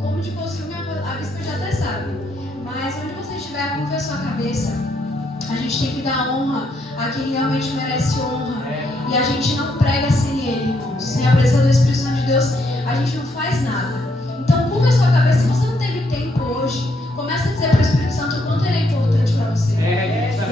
como de costume, a bispa já até sabe, mas onde você estiver, curva a sua cabeça. A gente tem que dar honra a quem realmente merece honra. E a gente não prega sem Ele, irmãos. Sem a presença do Espírito Santo de Deus, a gente não faz nada. Então, curva a sua cabeça. Se você não teve tempo hoje, começa a dizer para o Espírito Santo o quanto Ele é importante para você.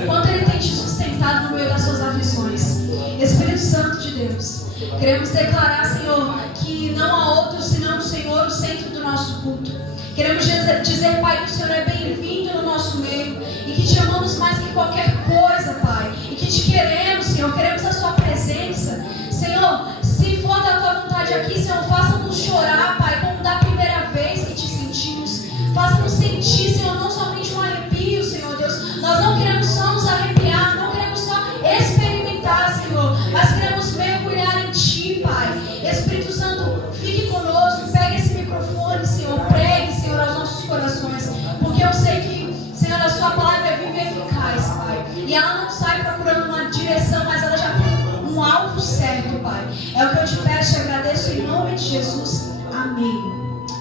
O quanto Ele tem te sustentado no meio das suas aflições. Espírito Santo de Deus, queremos declarar, Senhor, que não há outro senão o Senhor, o centro do nosso culto. Queremos dizer, Pai, que o Senhor é bem-vindo no nosso meio e que te amamos mais que qualquer coisa, Pai. E que te queremos, Senhor, queremos a sua presença. Senhor, se for da tua vontade aqui, Senhor, faça-nos chorar, Pai, como da primeira vez que te sentimos. Faça-nos sentir, Senhor, não somente um arrepio, Senhor Deus. Nós não queremos só nos arrepiar, não queremos só experimentar, Senhor, mas queremos mergulhar em Ti, Pai. Espírito Santo, fique conosco, pegue esse microfone, Senhor, pregue, Senhor, aos nossos corações, porque eu sei que, Senhor, a sua palavra é viva e eficaz, Pai, e ela não sai procurando uma direção, mas ela já tem um alvo certo, Pai. É o que eu te peço e agradeço em nome de Jesus. Amém.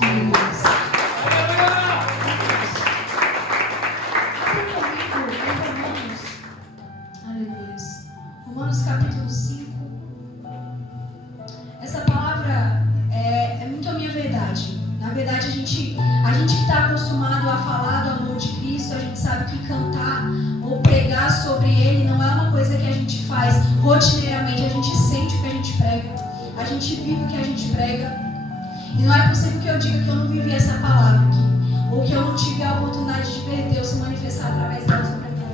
Amém. Romanos capítulo 5. Essa palavra é muito a minha verdade. Na verdade, a gente que está acostumado a falar do amor de Cristo, a gente sabe que cantar ou pregar sobre Ele não é uma coisa que a gente faz rotineiramente. A gente sente o que a gente prega, a gente vive o que a gente prega. E não é possível que eu diga que eu não vivi essa palavra aqui, ou que eu não tive a oportunidade de ver Deus se manifestar através dela sobre a minha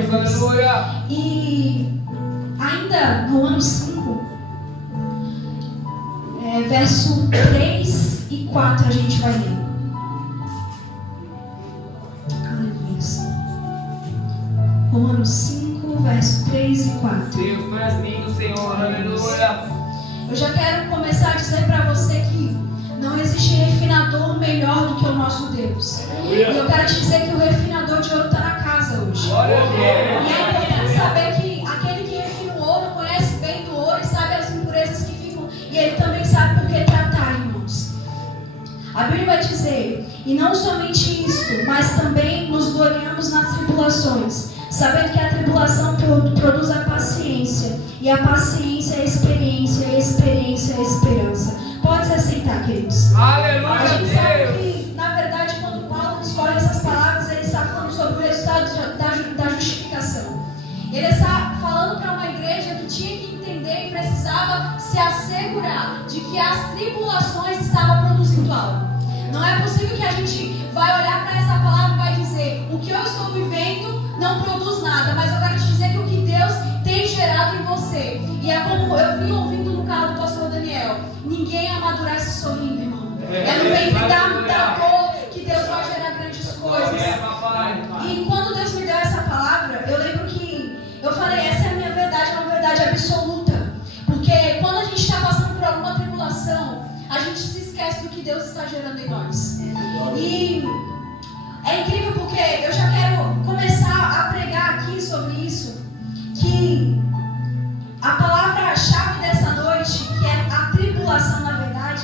vida. Deus, aleluia! E ainda no ano 5, verso 3 e 4 a gente vai ler. Aleluia. Romanos 5, verso 3 e 4. Deus, tu és lindo, Senhor, aleluia! Eu já quero começar a dizer para você que não existe refinador melhor do que o nosso Deus. E eu quero te dizer que o refinador de ouro está na casa hoje. Glória a Deus! E é importante saber que aquele que refina o ouro conhece bem do ouro e sabe as impurezas que ficam. E ele também sabe por que tratar, irmãos. A Bíblia vai dizer, e não somente isto, mas também nos gloriamos nas tribulações, sabendo que a tribulação produz a paciência, e a paciência é a experiência, e a experiência é a esperança. Pode se assentar, queridos. Aleluia, A gente Deus! sabe que, na verdade, quando Paulo escolhe essas palavras, ele está falando sobre o resultado da justificação. Ele está falando para uma igreja que tinha que entender e precisava se assegurar de que as tribulações estavam produzindo algo. Não é possível que a gente vai olhar para essa palavra e vai dizer, o que eu estou vivendo não produz nada, mas eu quero te dizer que o que Deus tem gerado em você, e é como eu vim ouvindo no carro do pastor Daniel, ninguém amadurece sorrindo, irmão. É no ventre da dor que Deus vai gerar grandes coisas. E quando Deus me deu essa palavra, eu lembro que eu falei, essa é a minha verdade, é uma verdade absoluta. Porque quando a gente está passando por alguma tribulação, a gente se esquece do que Deus está gerando em nós. E é incrível porque eu já quero começar a pregar aqui sobre isso, que a palavra-chave dessa noite, que é a tribulação, na verdade,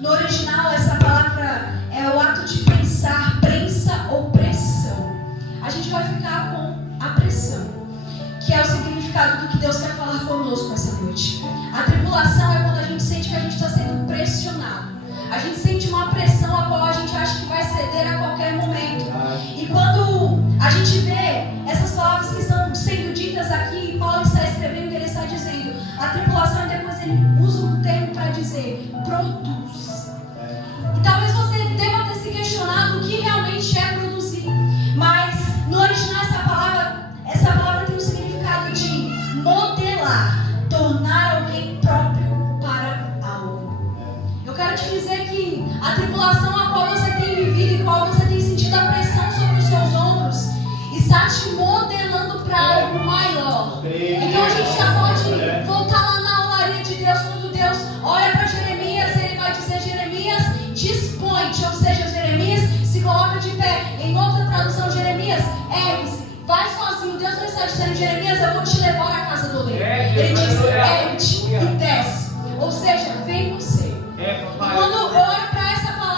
no original essa palavra é o ato de pensar, prensa ou pressão. A gente vai ficar com a pressão, que é o significado do que Deus quer falar conosco essa noite. A tribulação é quando a gente sente que a gente está sendo pressionado. A gente sente uma pressão a qual a gente acha que vai ceder a qualquer momento. E quando a gente vê essas palavras que estão sendo ditas aqui, Paulo está escrevendo, ele está dizendo, a tribulação, e depois ele usa um termo para dizer, produz. E talvez você deva ter se questionado o que realmente é produzir. Mas no original essa palavra tem o significado de modelar, tornar alguém próprio para algo. Eu quero te dizer que a tribulação a qual você tem vivido e qual você tem sentido a pressão sobre os seus ombros está te modelando para algo maior. Então a gente já pode voltar lá na olaria de Deus, quando Deus olha para Jeremias, ele vai dizer, Jeremias, dispõe-te, ou seja, Jeremias se coloca de pé. Em outra tradução, Jeremias, ergue-se, vai sozinho. Deus não está dizendo, Jeremias, eu vou te levar à casa do leão. Ele diz, ergue-te e desce, ou seja, vem você. E quando eu olho para essa palavra,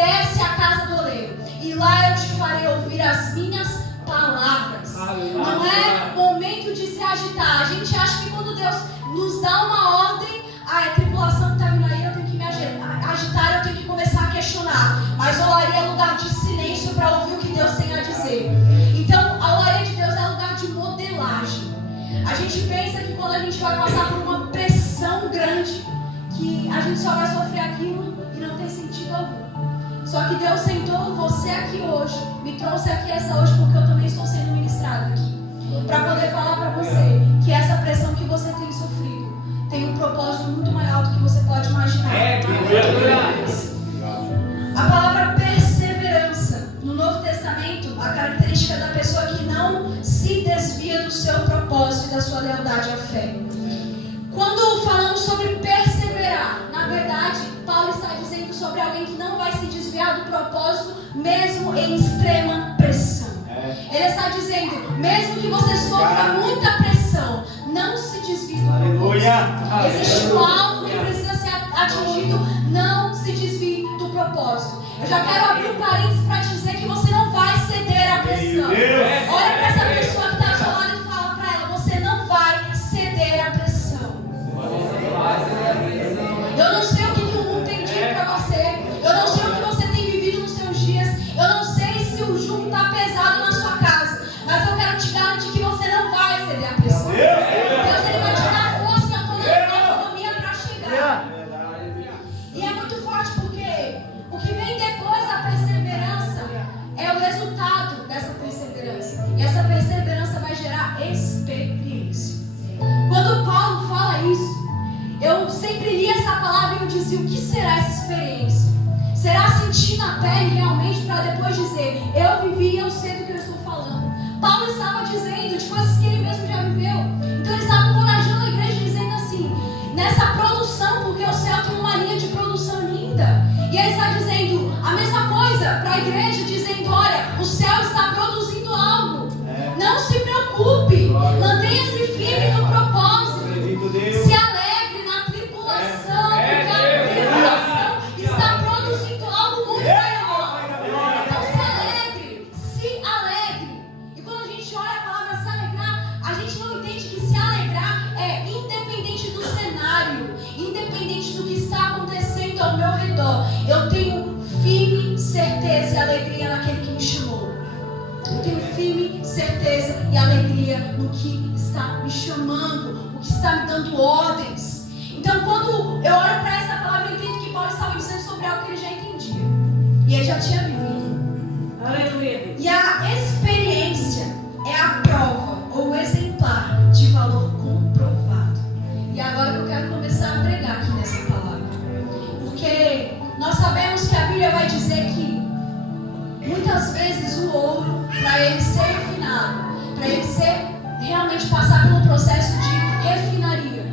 desce à casa do oleiro, e lá eu te farei ouvir as minhas palavras. Não é momento de se agitar. A gente acha que quando Deus nos dá uma ordem, a tribulação que está vindo aí, eu tenho que me agitar, eu tenho que começar a questionar. Mas a olaria é lugar de silêncio para ouvir o que Deus tem a dizer. Então, a olaria de Deus é lugar de modelagem. A gente pensa que quando a gente vai passar por uma pressão grande, que a gente só vai sofrer aquilo e não tem sentido algum. Só que Deus sentou você aqui hoje, me trouxe aqui essa hoje porque eu também estou sendo ministrado aqui, para poder falar para você que essa pressão que você tem sofrido tem um propósito muito maior do que você pode imaginar. A palavra perseverança no Novo Testamento, a característica da pessoa que não se desvia do seu propósito e da sua lealdade à fé. Quando falamos sobre perseverar, na verdade, Paulo está dizendo sobre alguém que não vai se desviar do propósito, mesmo em extrema pressão. Ele está dizendo, mesmo que você sofra muita pressão, não se desvie do propósito. Existe um alvo que precisa ser atingido, não se desvie do propósito. Eu já quero abrir um parênteses para te dizer que você não vai ceder à pressão. Olha para essa pessoa que está ao seu lado e fala para ela, você não vai ceder à pressão. Eu não sei o que o mundo tem dito para você. Eu não sei o que você tem vivido nos seus dias. Eu não sei se o jugo está pesado na sua casa. Mas eu quero te garantir que você não vai ceder à pressão. Deus ele vai te dar força e autonomia para chegar. E é muito forte porque o que vem depois da perseverança é o resultado dessa perseverança. E essa perseverança vai gerar experiência. Quando Paulo fala isso, eu sempre li essa palavra e eu dizia, o que será essa experiência? Será sentir na pele realmente para depois dizer, eu vivi e eu sei do que eu estou falando. Paulo estava dizendo de coisas que ele mesmo já viveu. Então ele estava encorajando a igreja dizendo assim, nessa produção, porque o céu tem uma linha de produção linda. E ele está dizendo a mesma coisa para a igreja, dizendo, olha, o céu está produzindo algo. Não se preocupe, mantenha-se firme no propósito. Se alegre na tribulação, porque a tribulação está produzindo algo muito maior. Então se alegre. E quando a gente olha a palavra se alegrar, a gente não entende que se alegrar é independente do cenário, independente do que está acontecendo ao meu redor. Eu tenho firme certeza e alegria naquele que me chamou. Eu tenho firme certeza e alegria no que está me chamando, o que está me dando ordens. Então, quando eu olho para essa palavra, eu entendo que Paulo estava dizendo sobre algo que ele já entendia. E ele já tinha vivido. Aleluia. E a experiência é a prova ou o exemplar de valor comprovado. E agora eu quero começar a pregar aqui nessa palavra. Porque nós sabemos que a Bíblia vai dizer que muitas vezes o ouro, para ele ser refinado, para ele realmente passar pelo processo de refinaria,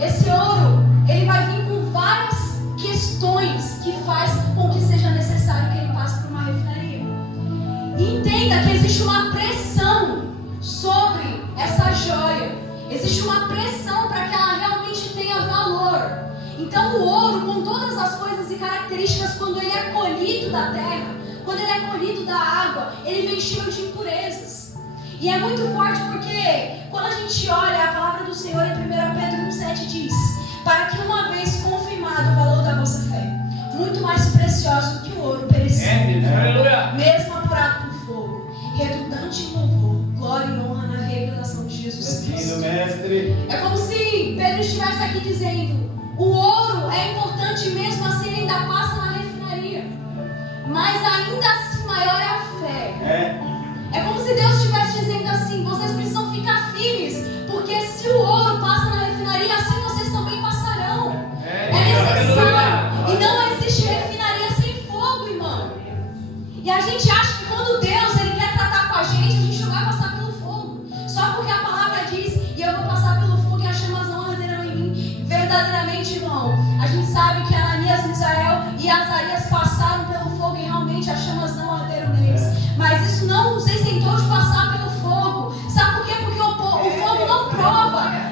esse ouro, ele vai vir com várias questões que faz com que seja necessário que ele passe por uma refinaria. E entenda que existe uma pressão sobre essa joia, existe uma pressão para que ela realmente tenha valor. Então o ouro, com todas as coisas e características, quando ele é colhido da terra, quando ele é colhido da água, ele vem cheio de impurezas. E é muito forte porque quando a gente olha a palavra do Senhor em 1 Pedro 1,7 diz, para que uma vez confirmado o valor da vossa fé, muito mais precioso do que o ouro perecível, mesmo apurado por fogo, redundante em louvor, glória e honra na revelação de Jesus Cristo. É como se Pedro estivesse aqui dizendo, o ouro é importante mesmo assim, ele ainda passa na refinaria, mas ainda assim maior é a fé. É como se Deus estivesse dizendo assim, vocês precisam ficar firmes, porque se o ouro passa na refinaria, assim vocês também passarão. É necessário. E não existe refinaria sem fogo, irmão. E a gente acha que quando Deus ele quer tratar com a gente não vai passar pelo fogo. Só porque a palavra diz, e eu vou passar pelo fogo e as chamas não arderão em mim. Verdadeiramente, irmão, a gente sabe que Ananias, Misael e Azarias passaram pelo fogo e realmente as chamas não arderam neles. Mas isso não os isentou de passar pelo fogo. Sabe por quê? Porque o fogo não prova.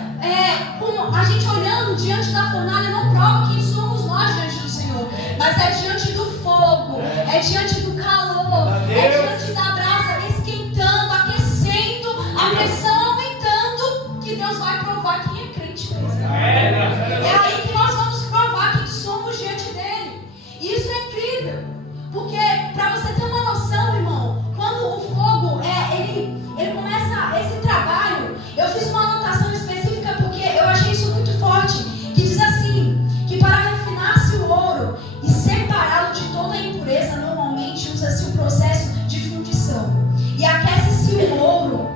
Com a gente olhando diante da fornalha, não prova quem somos nós diante do Senhor. Mas é diante do fogo é diante do calor, é diante da brasa esquentando, aquecendo, a pressão aumentando, que Deus vai provar quem é crente mesmo. É aí que nós vamos provar quem somos diante dele. E isso é incrível, porque para você ter uma noção, irmão, quando o fogo ele começa esse trabalho, eu fiz uma anotação específica porque eu achei isso muito forte, que diz assim, que para refinar-se o ouro e separá-lo de toda a impureza, normalmente usa-se o processo de fundição. E aquece-se o ouro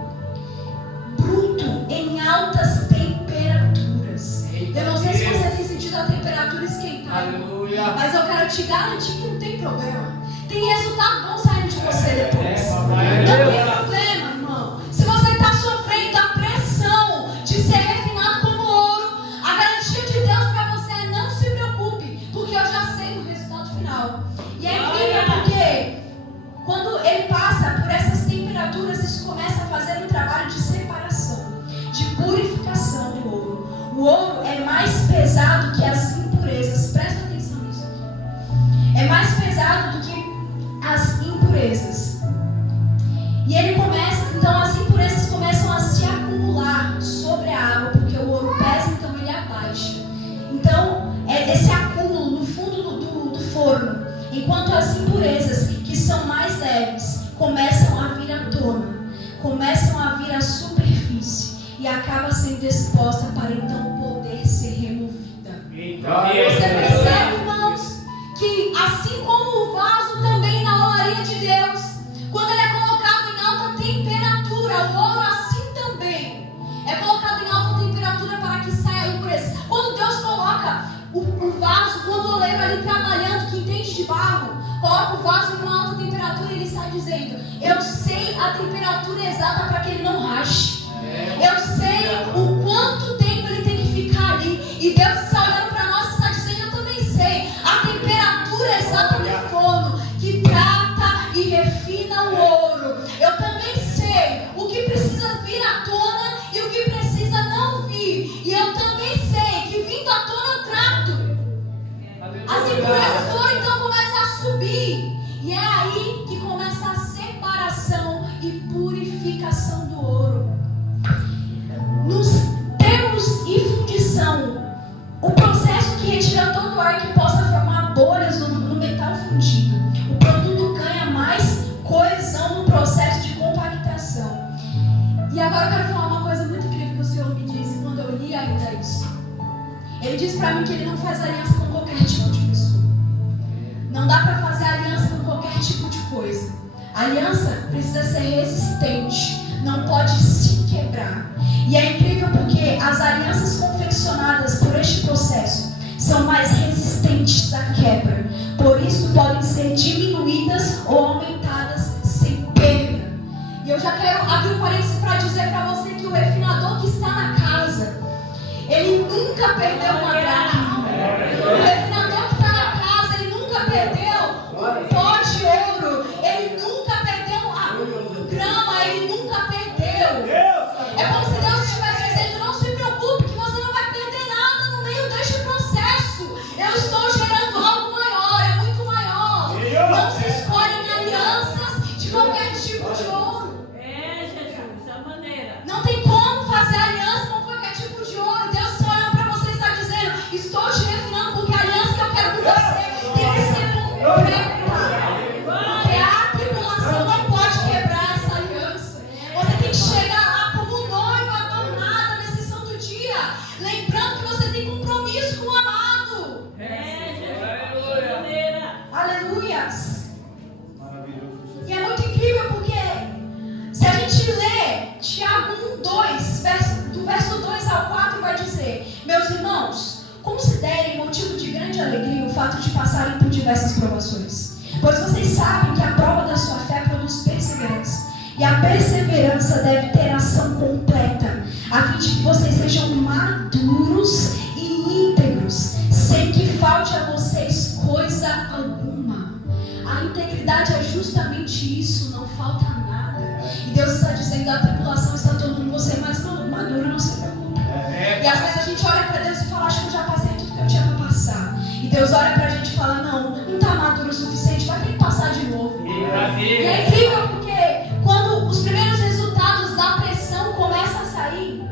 bruto em altas temperaturas. Eu não sei se você tem sentido a temperatura esquentar, mas eu quero te garantir que não tem problema. Tem resultado bom saindo de você depois. Não tem problema, irmão. Se você está sofrendo a pressão de ser refinado como ouro, a garantia de Deus para você é: não se preocupe, porque eu já sei o resultado final. E é incrível porque quando ele passa por essas temperaturas, isso começa a fazer um trabalho de separação, de purificação do ouro. O ouro é mais pesado que as impurezas. Presta atenção nisso aqui. É mais pesado do que as impurezas. E ele começa, então as impurezas começam a se acumular sobre a água, porque o ouro pesa, então ele abaixa. Então, é esse acúmulo no fundo do forno, enquanto as impurezas, que são mais leves, começam a vir à tona, começam a vir à superfície e acaba sendo exposta para então poder ser removida. Você percebe, irmãos, que assim como o vaso também na olaria de Deus, quando ele é colocado em alta temperatura, o ouro assim também é colocado em alta temperatura para que saia a impureza. Quando Deus coloca o vaso, quando o oleiro ali trabalhando, que entende de barro, coloca o vaso em uma alta temperatura, ele está dizendo: eu sei a temperatura exata para que ele não rache. Eu sei o quanto tempo ele tem que ficar ali. E Deus está olhando para nós e está dizendo: eu também sei a temperatura exata do forno que trata e refina o ouro. Eu também sei o que precisa vir à tona e o que precisa não vir. E eu também sei que vindo à tona eu trato. As impurezas do ouro então começam a subir. E é aí que começa a separação e purificação do ouro. Nos termos e fundição, o processo que retira todo o ar que possa formar bolhas no metal fundido. O produto ganha mais coesão no processo de compactação. E agora eu quero falar uma coisa muito incrível que o Senhor me disse quando eu li ainda isso. Ele disse para mim que ele não faz aliança com qualquer tipo de pessoa. Não dá para fazer aliança com qualquer tipo de coisa. A aliança precisa ser resistente, não pode se quebrar. E é incrível porque as alianças confeccionadas por este processo são mais resistentes à quebra. Por isso podem ser diminuídas ou aumentadas sem perda. E eu já quero abrir um parênteses para dizer para você que o refinador que está na casa, ele nunca perdeu uma grana. O refinador que está na casa, ele nunca perdeu um pó de ouro. Ele nunca perdeu a grama, ele nunca perdeu. É como se Deus estivesse dizendo: não se preocupe que você não vai perder nada no meio deste processo. Eu estou gerando algo maior, é muito maior. Não se escolhem alianças de qualquer tipo de ouro. Jesus, a maneira. Não tem como fazer aliança com qualquer tipo de ouro. Deus está olhando para você e está dizendo: estou te refinando, porque a aliança que eu quero com você tem que ser completa. Porque a tribulação não pode quebrar essa aliança. Você tem que chegar lá como noiva adornada nesse santo dia, lembrando que você tem compromisso com o amado. Aleluias. E é muito incrível porque se a gente lê Tiago 1:2, do verso 2 ao 4, vai dizer: meus irmãos, considerem motivo de grande alegria o fato de passarem por diversas provações, pois vocês sabem que a prova da sua fé produz perseverança. E a perseverança deve ter ação completa, a fim de que vocês sejam maduros e íntegros, sem que falte a vocês coisa alguma. A integridade é justamente isso, não falta nada. E Deus está dizendo: a tribulação está tornando você mais maduro, não se preocupe. E às vezes a gente olha para Deus e fala: acho que eu já passei tudo que eu tinha para passar. E Deus olha para a gente e fala: não está maduro o suficiente, vai ter que passar de E é incrível porque quando os primeiros resultados da pressão começam a sair,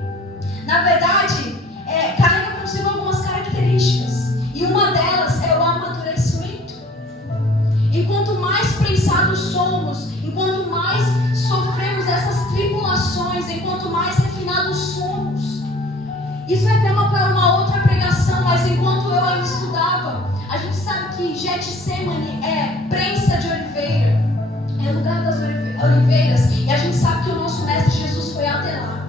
na verdade, carrega consigo algumas características. E uma delas é o amadurecimento. Enquanto mais prensados somos, enquanto mais sofremos essas tribulações, enquanto mais refinados somos. Isso é tema para uma outra pregação, mas enquanto eu ainda estudava, a gente sabe que Getsemane é prensa de oliveira, é lugar das oliveiras, e a gente sabe que o nosso mestre Jesus foi até lá.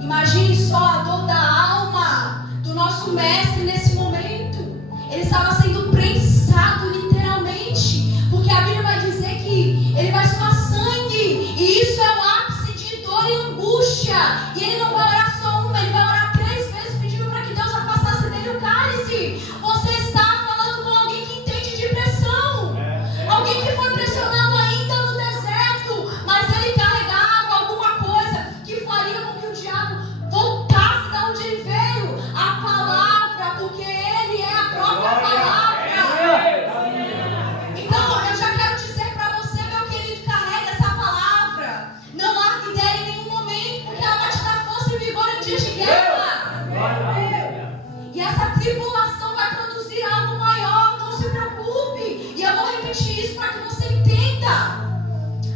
Imagine só a dor da alma do nosso mestre nesse momento. Ele estava sendo prensado literalmente, porque a Bíblia vai dizer que ele vai suar sangue, e isso é o ápice de dor e angústia. E ele não vai orar só uma, ele vai orar 3 vezes pedindo para que Deus afastasse dele o cálice. Você está falando com alguém que entende de pressão, alguém que foi pressionado ainda no deserto, mas ele carregava alguma coisa que faria com que o diabo voltasse da onde ele veio, a palavra, porque ele é a própria palavra. Então eu já quero dizer para você, meu querido, carrega essa palavra, não largue dela em nenhum momento, porque ela vai te dar força e vigor em dias de guerra. E essa tribulação vai produzir algo maior, não se preocupe. E eu vou repetir isso para que você entenda.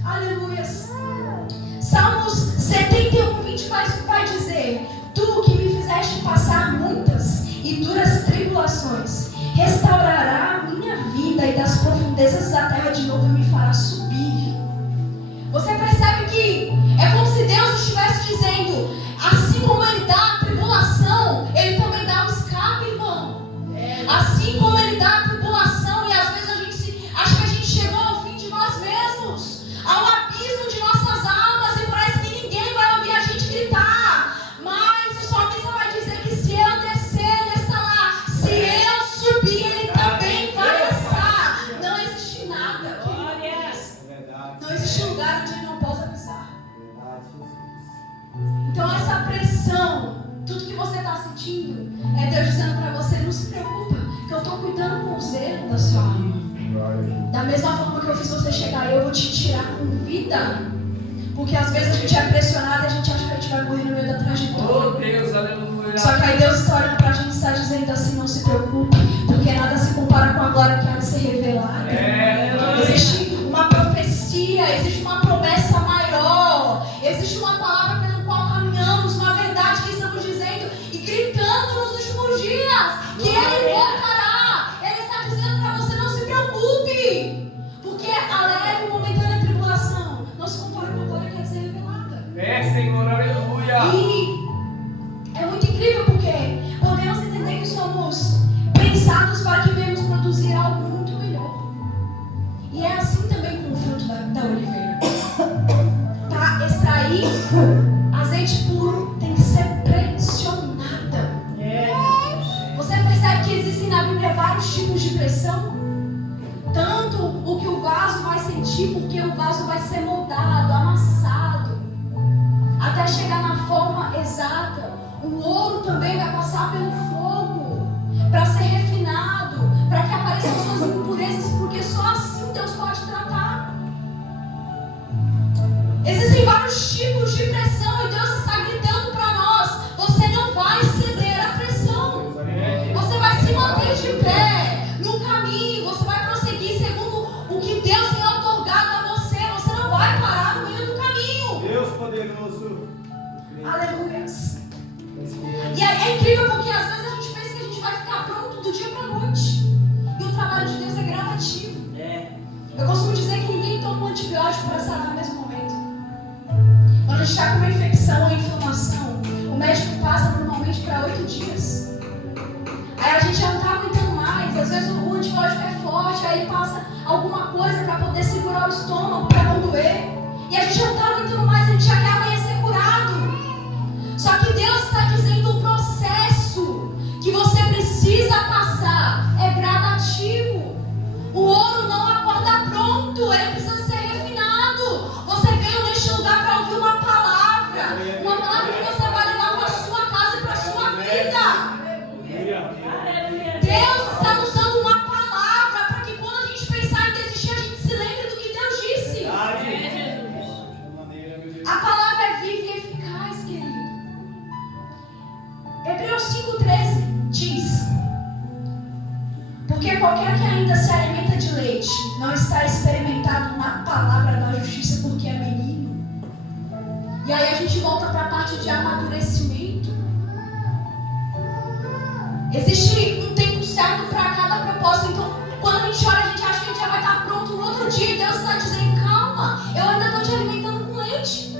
Aleluia. Salmos 71:20 vai dizer: Tu que me fizeste passar muitas e duras tribulações, restaurará a minha vida, e das profundezas da terra de novo me fará subir. Você percebe que é como se Deus estivesse dizendo: assim como Ele dá a tribulação, Ele também dá o escape, irmão. Assim como Ele dá a tribulação, e às vezes a gente acha que a gente chegou ao fim de nós mesmos, ao abismo de nossas almas, e parece que ninguém vai ouvir a gente gritar. Mas o salmista vai dizer que se eu descer, Ele está lá. Se eu subir, Ele também vai estar. Não existe nada, queridos. Não existe lugar onde Ele não possa pisar. Então essa pressão, tudo que você está sentindo, é Deus dizendo para você: não se preocupa, que eu estou cuidando com zelo da sua alma. Da mesma forma que eu fiz você chegar, eu vou te tirar com vida. Porque às vezes a gente é pressionado e a gente acha que a gente vai morrer no meio da trajetória. Oh Deus, aleluia. Só que aí Deus está olhando para a gente e está dizendo assim: não se preocupe, porque nada se compara com a glória que há de ser revelada. Existe uma profecia, existe uma promessa maior, existe uma palavra pela qual caminhamos, uma verdade que estamos dizendo e gritando nos últimos dias, que Ele voltará. Ele está dizendo para você: não se preocupe, porque a leve e momentânea tribulação não se compara com a glória que há de ser revelada. Senhor, aleluia. E é muito incrível porque podemos entender que somos pensados para que venhamos produzir algo muito melhor. E é assim também com o fruto da oliveira. Para extrair azeite puro tem que ser pressionada. Você percebe que existem na Bíblia vários tipos de pressão? Tanto o que o vaso vai sentir, porque o vaso vai ser moldado, amassado, até chegar na forma exata. O ouro também vai passar pelo fogo para ser refinado, para que apareçam suas impurezas, porque só assim Deus pode tratar. Existem vários tipos de pressão e Deus está gritando para nós: você não vai ceder à pressão, você vai se manter de pé no caminho, você vai prosseguir segundo o que Deus tem otorgado a você, você não vai parar no meio do caminho. Deus poderoso. Aleluia. E é incrível porque às vezes a gente pensa que a gente vai ficar pronto do dia para a noite, e o trabalho de Deus é gradativo. Eu costumo dizer que ninguém toma um antibiótico para sarar no mesmo momento. Quando a gente está com uma infecção ou inflamação, o médico passa normalmente para 8 dias. Aí a gente já não está aguentando mais. Às vezes o antibiótico é forte, aí passa alguma coisa para poder segurar o estômago, para não doer. E a gente já não está aguentando mais, a gente já quer amanhecer curado. Só que Deus está dizendo: o processo que você precisa passar é gradativo. O ouro não acorda pronto, ele precisa ser refinado. Você veio neste lugar para ouvir uma palavra que você vai levar para a sua casa e para a sua vida. Deus está nos dando uma palavra para que quando a gente pensar em desistir, a gente se lembre não está experimentado na palavra da justiça porque é menino. E aí a gente volta para a parte de amadurecimento. Existe um tempo certo para cada propósito. Então, quando a gente ora, a gente acha que a gente já vai estar pronto no outro dia. E Deus está dizendo, calma, eu ainda estou te alimentando com leite.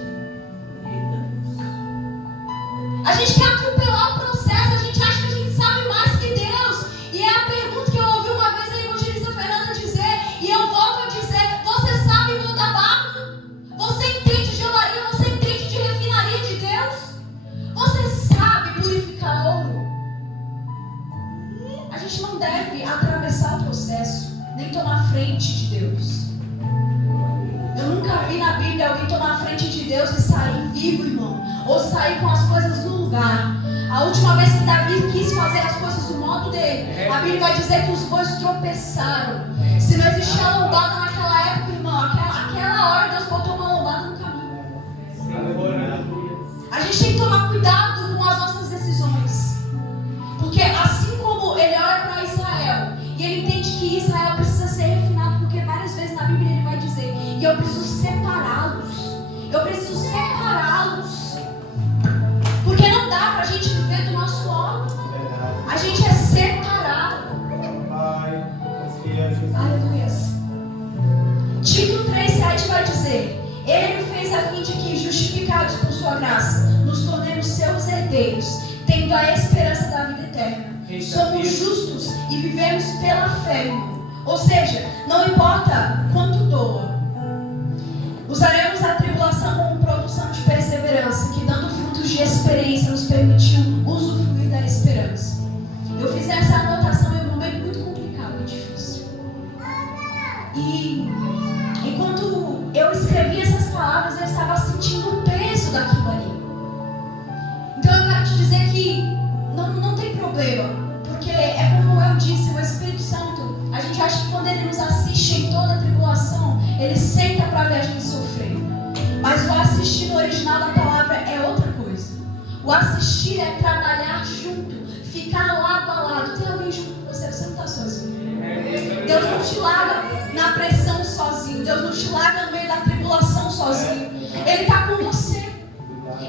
A gente quer atropelar o processo, a gente acha que a gente sabe mais que Deus. E é a pergunta que eu ouvi uma vez a evangelista Fernanda dizer, e eu volto a dizer, você sabe moldar barro? Você entende de olaria? Você entende de refinaria de Deus? Você sabe purificar ouro? A gente não deve atravessar o processo, nem tomar frente de Deus. Eu nunca vi na Bíblia alguém tomar frente de Deus e sair vivo, irmão. Ou sair com as coisas no lugar. A última vez que Davi quis fazer as coisas do modo dele, a Bíblia vai dizer que os bois tropeçaram. Se não existia lombada naquela época, irmão, aquela hora Deus botou uma lombada no caminho. A gente tem que tomar cuidado com as nossas decisões. Porque assim como ele olha para Israel e ele entende que Israel precisa ser refinado, porque várias vezes na Bíblia ele vai dizer, e eu preciso separá-los. Eu preciso separá-los. Porque não dá pra gente viver do nosso óleo. A gente é separado. Aleluia. Tito 3,7 vai dizer, ele o fez a fim de que, justificados por sua graça, nos tornemos seus herdeiros, tendo a esperança da vida eterna. Somos justos e vivemos pela fé, irmão. Ou seja, não importa quanto doa, usaremos a tribulação como produção de perseverança, que dando frutos de experiência nos permitiu usufruir da esperança. Eu fiz essa anotação em um momento muito complicado e difícil. E enquanto eu escrevi essas palavras, eu estava sentindo o peso daquilo ali. Então eu quero te dizer que não tem problema, porque é como eu disse, o Espírito Santo, a gente acha que quando ele nos assiste em toda a tribulação, ele senta para ver a gente sofrer. Mas o assistir no original da palavra é outra coisa. O assistir é trabalhar junto, ficar lado a lado. Tem alguém junto com você, você não está sozinho. Deus não te larga na pressão sozinho. Deus não te larga no meio da tribulação sozinho. Ele está com você.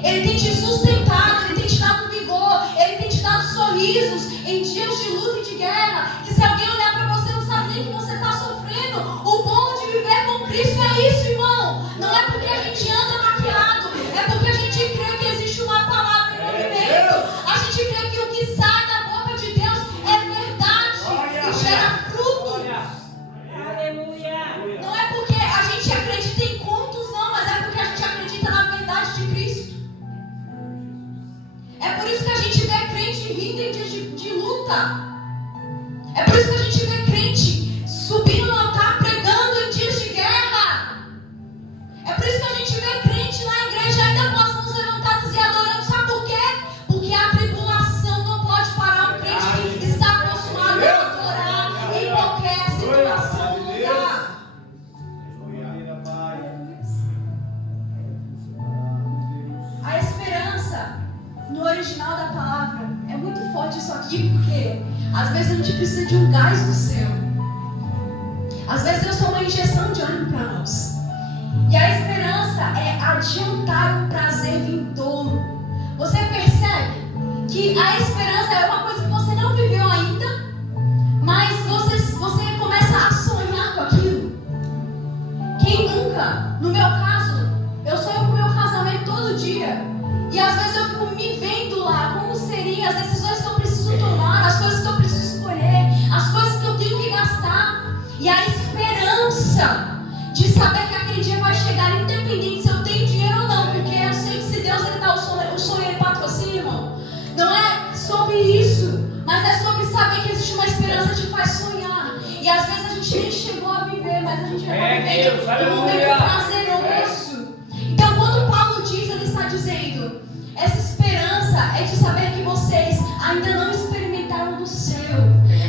Ele tem te sustentado, ele tem te dado vigor, ele tem te dado sorrisos em dias de luta e de guerra. Que se alguém olhar para você, não sabe nem que você está sofrendo. O bom de viver com Cristo é isso, irmão. Não é porque a gente anda maquiado, é porque a gente crê que existe uma palavra em movimento. A gente crê que o que sai da boca de Deus é verdade e gera frutos. Não é porque a gente acredita em contos, não, mas é porque a gente acredita na verdade de Cristo. É por isso que a gente vê crente rindo em dias de luta. É por isso que a gente vê crente subindo no altar pregando em dias de guerra. É por isso que a gente vê crente na igreja ainda com as mãos levantadas e adorando. Sabe por quê? Porque a tribulação não pode parar um crente que está acostumado a adorar em qualquer situação no lugar. A esperança no original da palavra é muito forte isso aqui, porque às vezes a gente precisa de um gás do céu. Às vezes Deus toma uma injeção de ânimo para nós. E a esperança é adiantar um prazer vindouro. Você percebe que a esperança é uma coisa que você não viveu ainda, mas você começa a sonhar com aquilo. Quem nunca? No meu caso, eu sonho com o meu casamento todo dia. E às vezes eu fico me vendo lá, como seriam as decisões que eu preciso tomar, as coisas que eu preciso escolher, as coisas que eu tenho que gastar. E a esperança de saber que aquele dia vai chegar, independente se eu tenho dinheiro ou não, porque eu sei que se Deus ele dá o sonho, ele patrocina, irmão. Não é sobre isso, mas é sobre saber que existe uma esperança que te faz sonhar. E às vezes a gente nem chegou a viver, mas a gente vai viver um momento prazeroso. Então quando Paulo diz, ele está dizendo, essa esperança é de saber que vocês ainda não experimentaram do céu,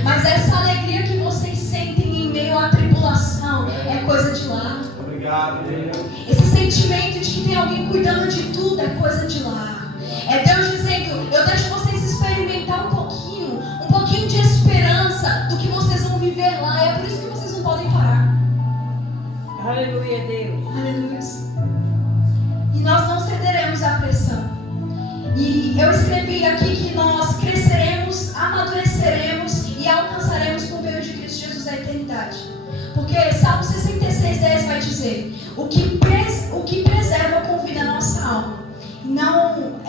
mas essa alegria que vocês sentem em meio à tribulação é coisa de lá. Obrigado, Deus. Esse sentimento de que tem alguém cuidando de tudo é coisa de lá. É Deus dizendo, eu deixo vocês experimentar um pouquinho de esperança do que vocês vão viver lá. É por isso que vocês não podem parar. Aleluia, Deus. Aleluia. E nós não cederemos à pressão. E eu escrevi aqui que nós cresceremos, amadureceremos e alcançaremos por meio de Cristo Jesus a eternidade. Porque Salmo 66:10 vai dizer: o que preserva com vida a nossa alma. Não,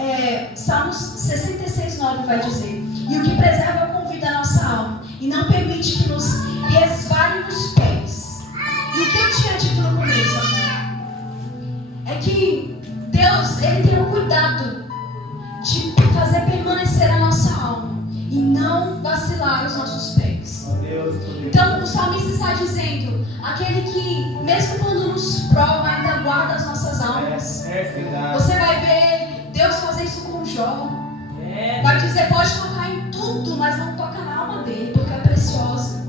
Salmos 66:9 vai dizer: e o que preserva com vida a nossa alma e não permite que nos resvale nos pés. E o que eu tinha dito no começo, amor, é que Deus, Ele tem o cuidado de fazer permanecer a nossa alma e não vacilar os nossos pés. Então o salmista está dizendo: aquele que mesmo quando nos prova ainda guarda as nossas almas. Você vai ver Deus fazer isso com Jó. Vai dizer: pode tocar em tudo, mas não toca na alma dele, porque é preciosa.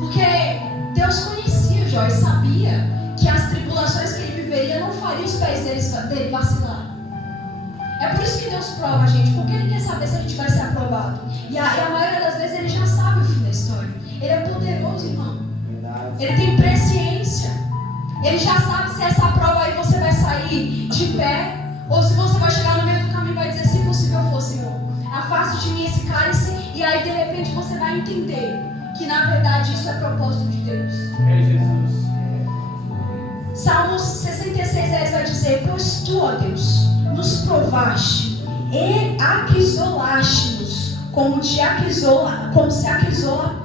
Porque Deus conhecia Jó e sabia que as tribulações que ele viveria não fariam os pés dele vacilar. É por isso que Deus prova a gente, porque Ele quer saber se a gente vai ser aprovado. E a maioria das vezes Ele já sabe o fim da história. Ele é poderoso, irmão. Ele tem presciência. Ele já sabe se essa prova aí você vai sair de pé, ou se você vai chegar no meio do caminho e vai dizer: se possível for, Senhor, afaste de mim esse cálice. E aí de repente você vai entender que na verdade isso é propósito de Deus. É Jesus. Salmos 66:10 vai dizer: pois tu, ó Deus, nos provaste e acrisolastes-nos como se acrisola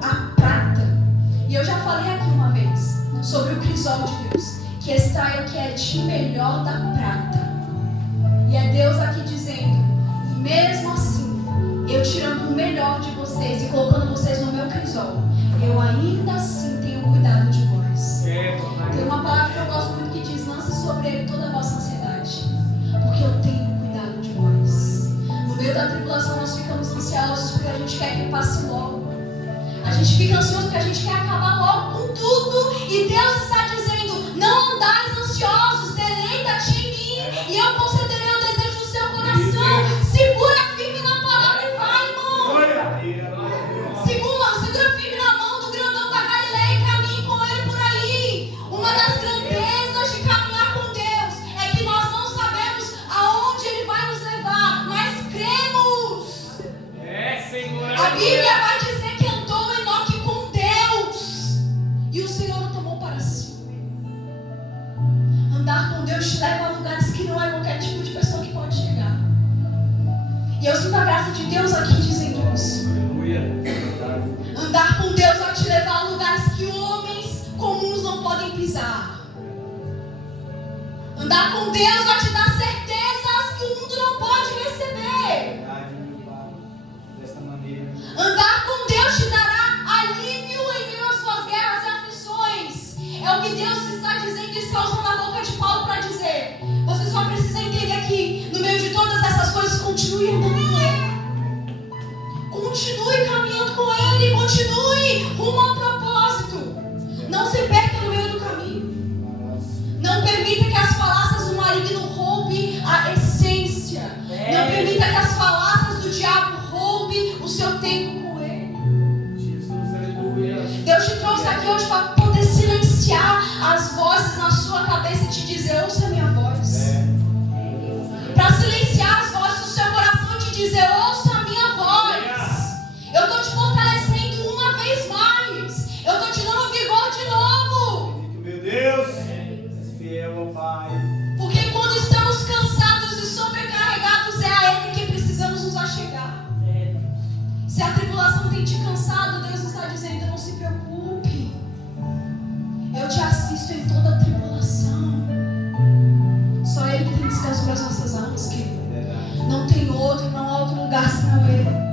a prata. E eu já falei aqui uma vez sobre o crisol de Deus, que extrai o que é de melhor da prata. E é Deus aqui dizendo: mesmo assim, eu tirando o melhor de vocês e colocando vocês no meu crisol, eu ainda assim tenho cuidado de vós. Tem uma palavra que eu gosto muito que diz: lance sobre ele toda a vossa ansiedade, porque eu tenho cuidado de vós. No meio da tribulação nós ficamos ansiosos porque a gente quer que passe logo. A gente fica ansioso porque a gente quer acabar logo com tudo. E Deus está dizendo: não andais ansiosos, deleita-te em mim e eu concederei o desejo do seu coração. Segura firme na palavra e vai, irmão. Segura firme na mão do grandão da Galileia e caminhe com ele por aí. Uma das grandezas de caminhar com Deus é que nós não sabemos aonde Ele vai nos levar, mas cremos. Senhor. A Bíblia vai dizer que andou Enoque com Deus e o Senhor o tomou para si. Andar com Deus te leva a lugares que não é qualquer tipo de pessoa que pode chegar. E eu sinto a graça de Deus aqui dizendo isso. Aleluia. Andar com Deus vai te levar a lugares que homens comuns não podem pisar. Andar com Deus vai te dar certezas que o mundo não pode receber. Andar com Deus te dará alívio em meio às suas guerras e aflições. É o que Deus está dizendo e está usando a boca de Paulo para dizer. Você só precisa entender que no meio de todas essas coisas, continue andando com Ele. Continue caminhando com Ele. Continue rumo ao propósito. Não se perca no meio do caminho. Não permita que as falácias do maligno roubem a essência. Não permita que as falácias do diabo roubem o seu tempo com Ele. Jesus, aleluia. Deus te trouxe aqui hoje para poder silenciar as vozes na sua cabeça e te dizer: ouça a minha voz. Para silenciar as vozes do seu coração e te dizer: ouça a minha voz. Eu estou te fortalecendo uma vez mais. Eu estou te dando vigor de novo. Meu Deus, fiel ao Pai. Porque quando estamos cansados e sobrecarregados, é a Ele que precisamos nos achegar. Se a tribulação tem te cansado, Deus está dizendo: não se preocupe. Eu te assisto em toda a tribulação. Só Ele que tem descanso para as nossas almas, querido. Não tem outro, não há outro lugar senão Ele.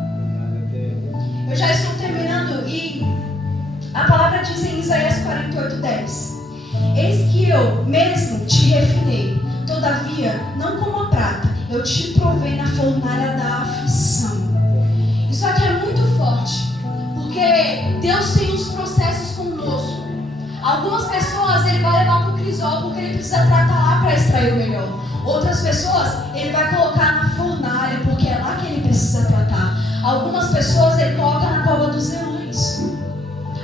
Eu já estou terminando e a palavra diz em Isaías 48:10: eis que eu mesmo te refinei, todavia não como a prata, eu te provei na fornalha da aflição. Isso aqui é muito forte, porque Deus tem uns processos conosco. Algumas pessoas Ele vai levar para o crisol porque Ele precisa tratar lá para extrair o melhor. Outras pessoas Ele vai colocar na fornalha porque é lá que Ele precisa tratar. Algumas pessoas Ele coloca na cova dos leões.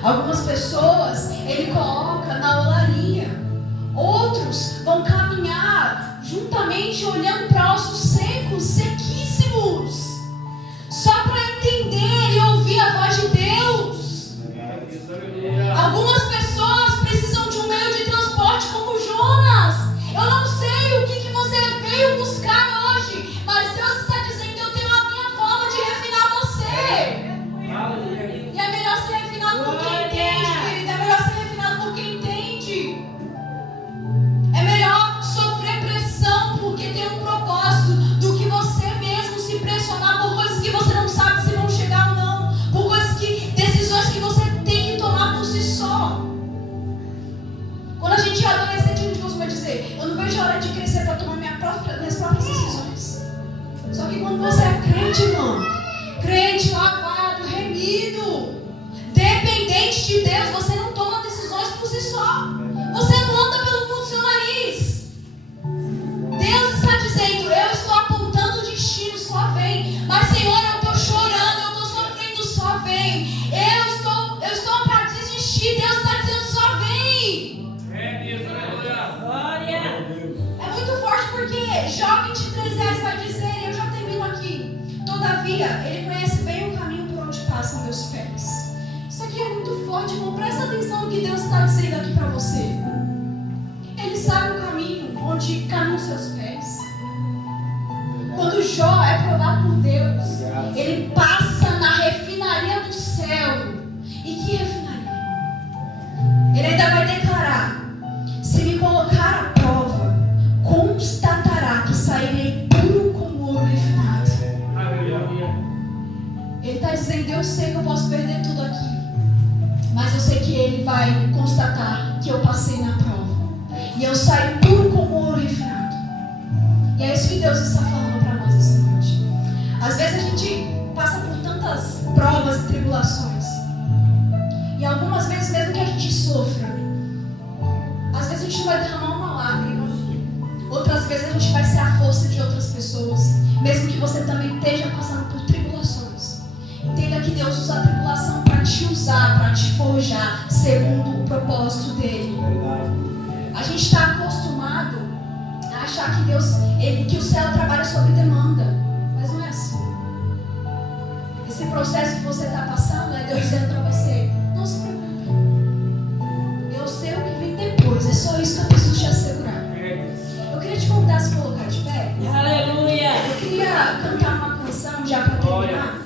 Algumas pessoas Ele coloca na olaria quantos vão caminhar juntamente olhando para ossos secos, sequíssimos, só para entender e ouvir a voz de Deus? Algumas pessoas precisam de um meio de transporte como Jonas. Eu não sei o que você veio buscar hoje, mas Deus está dizendo: eu tenho a minha forma de refinar você. E é melhor ser refinado por quem entende, querida. É melhor ser refinado por quem entende. É melhor sofrer pressão porque tem um propósito do que você mesmo se pressionar por coisas que você não sabe se vão chegar ou não, por coisas decisões que você tem que tomar por si só. Quando a gente é adolescente, a gente costuma dizer: eu não vejo a hora de crescer para tomar minhas próprias decisões. Só que quando você é crente, irmão, crente, lavado, remido, dependente de Deus, você não toma decisões por si só. Você não anda pelo fundo do seu nariz. Deus está dizendo: eu estou apontando o destino, só vem. Mas, Senhor, eu estou chorando, eu estou sofrendo, só vem. Eu estou para desistir. Deus está dizendo: só vem. Glória. É muito forte porque Jó 23:10 vai dizer, eu já termino aqui: todavia, ele conhece bem o caminho por onde passam meus pés. Isso aqui é muito forte, irmão. Presta atenção no que Deus está dizendo aqui para você. Ele sabe o caminho onde caminham os seus pés. Quando Jó é provado por Deus, ele passa na refinaria do céu. E que refinaria? Ele ainda vai declarar: se me colocar à prova, constatará que sairei puro como ouro refinado. Ele está dizendo: eu sei que eu posso perder tudo aqui, mas eu sei que Ele vai constatar que eu passei na prova e eu saí puro como ouro refinado. E é isso que Deus está falando para nós essa noite. Às vezes a gente passa por tantas provas e tribulações, e algumas vezes, mesmo que a gente sofra, às vezes a gente vai derramar uma lágrima, outras vezes a gente vai ser a força de outras pessoas, mesmo que você também esteja passando por tribulações. Entenda que Deus usa a tribulação para te usar, para te forjar, segundo o propósito dele. A gente está acostumado a achar que Deus, que o céu trabalha sob demanda, mas não é assim. Esse processo que você está passando é Deus dizendo para você: não se preocupe, eu sei o que vem depois, é só isso que eu preciso te assegurar. Eu queria te convidar a se colocar de pé. Aleluia. Eu queria cantar uma canção já para terminar.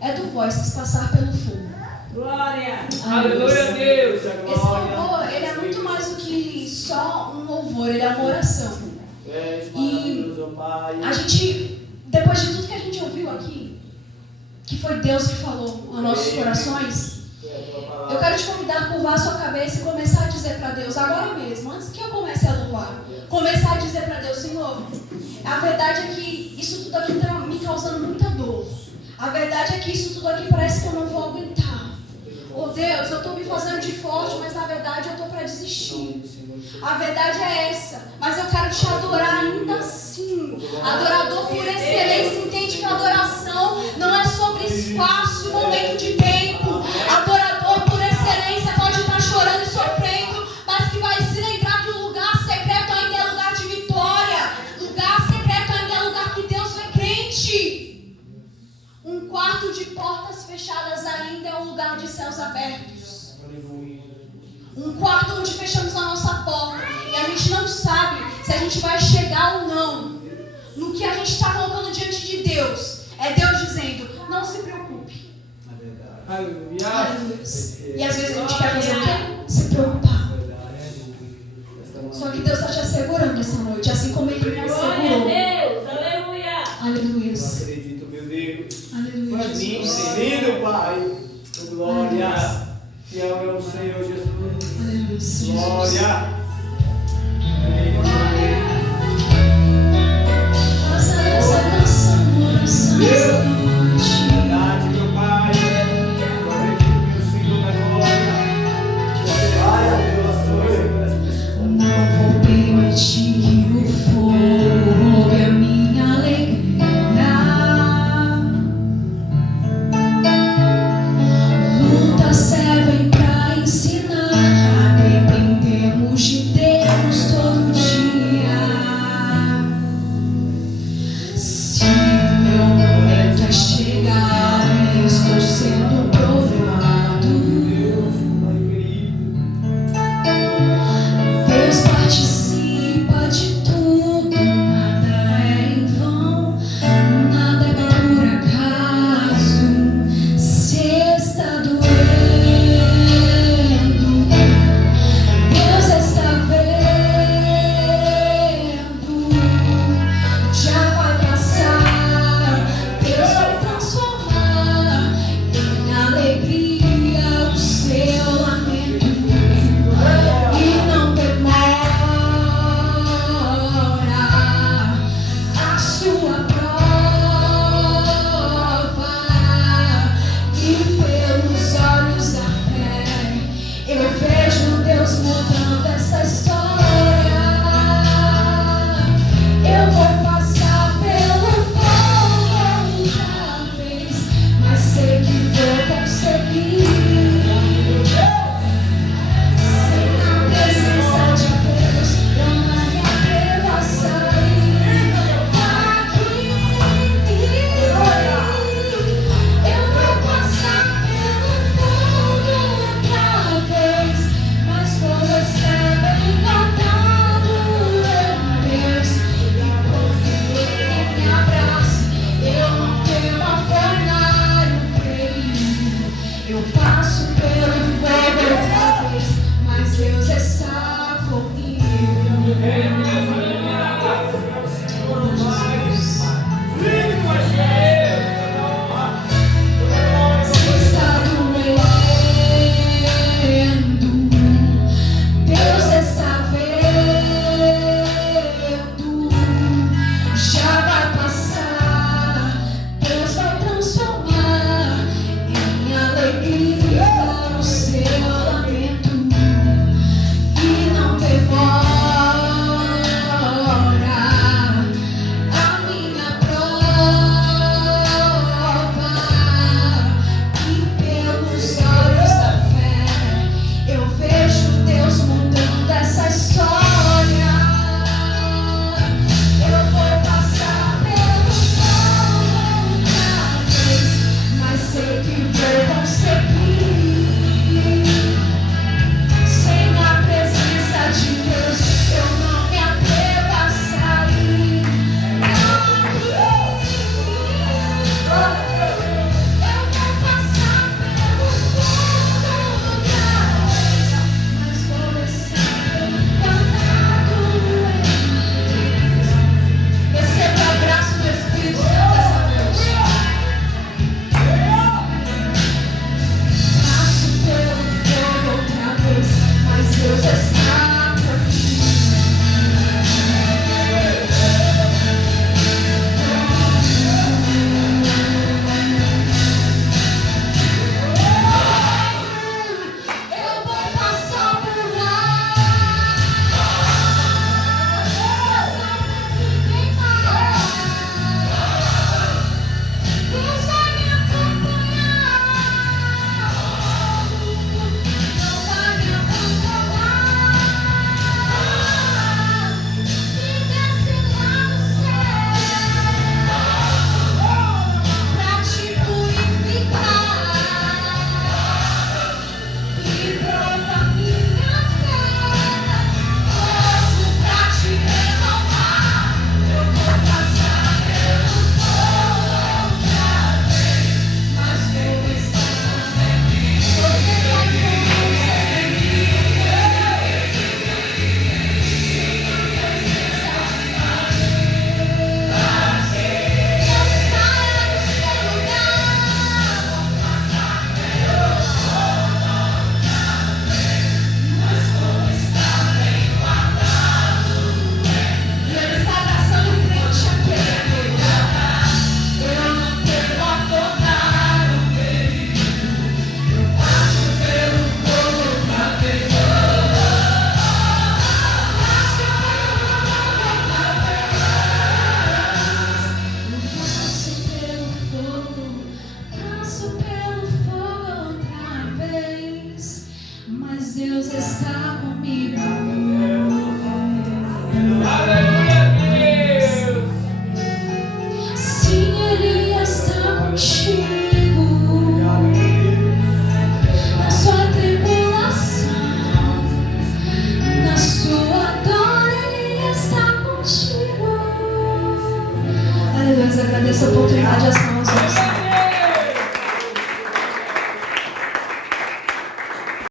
É do Voices, Passar pelo Fogo. Glória. Aleluia, Deus. Esse louvor, ele é muito mais do que só um louvor, ele é uma oração. E a gente, depois de tudo que a gente ouviu aqui, que foi Deus que falou aos nossos corações, eu quero te convidar a curvar a sua cabeça e começar a dizer para Deus, agora mesmo, antes que eu comece a louvar, começar a dizer para Deus: Senhor, a verdade é que isso tudo aqui está me causando muita dor. A verdade é que isso tudo aqui parece que eu não vou aguentar. Oh Deus, eu estou me fazendo de forte, mas na verdade eu estou para desistir. A verdade é essa, mas eu quero te adorar ainda assim. Adorador por excelência entende que a adoração não é sobre espaço, momento de tempo. Adorador por excelência pode estar chorando e sofrendo, mas que vai se lembrar que o lugar secreto ainda é lugar de vitória. Lugar secreto ainda é lugar que Deus vê crente. Um quarto de portas fechadas ainda é um lugar de céus abertos. Um quarto onde fechamos a nossa porta e a gente não sabe se a gente vai chegar ou não no que a gente está colocando diante de Deus. É Deus dizendo: não se preocupe. Aleluia. Aleluia. E às vezes a gente quer fazer o quê? Se preocupar. Só que Deus está te assegurando essa noite, assim como Ele me Glória a assegurou. Deus. Aleluia. Aleluia. Eu acredito, meu Deus. Aleluia. Foi lindo, Jesus. lindo, Pai. Glória. Fiel é o Senhor Jesus. Aleluia. Glória. Faça essa canção, oração essa noite. Verdade, meu Pai. Eu acredito, meu Senhor da glória. Você vai a revelações das pessoas. Não vou permitir que o fogo roube a minha alegria. Lutas servem pra ensinar a está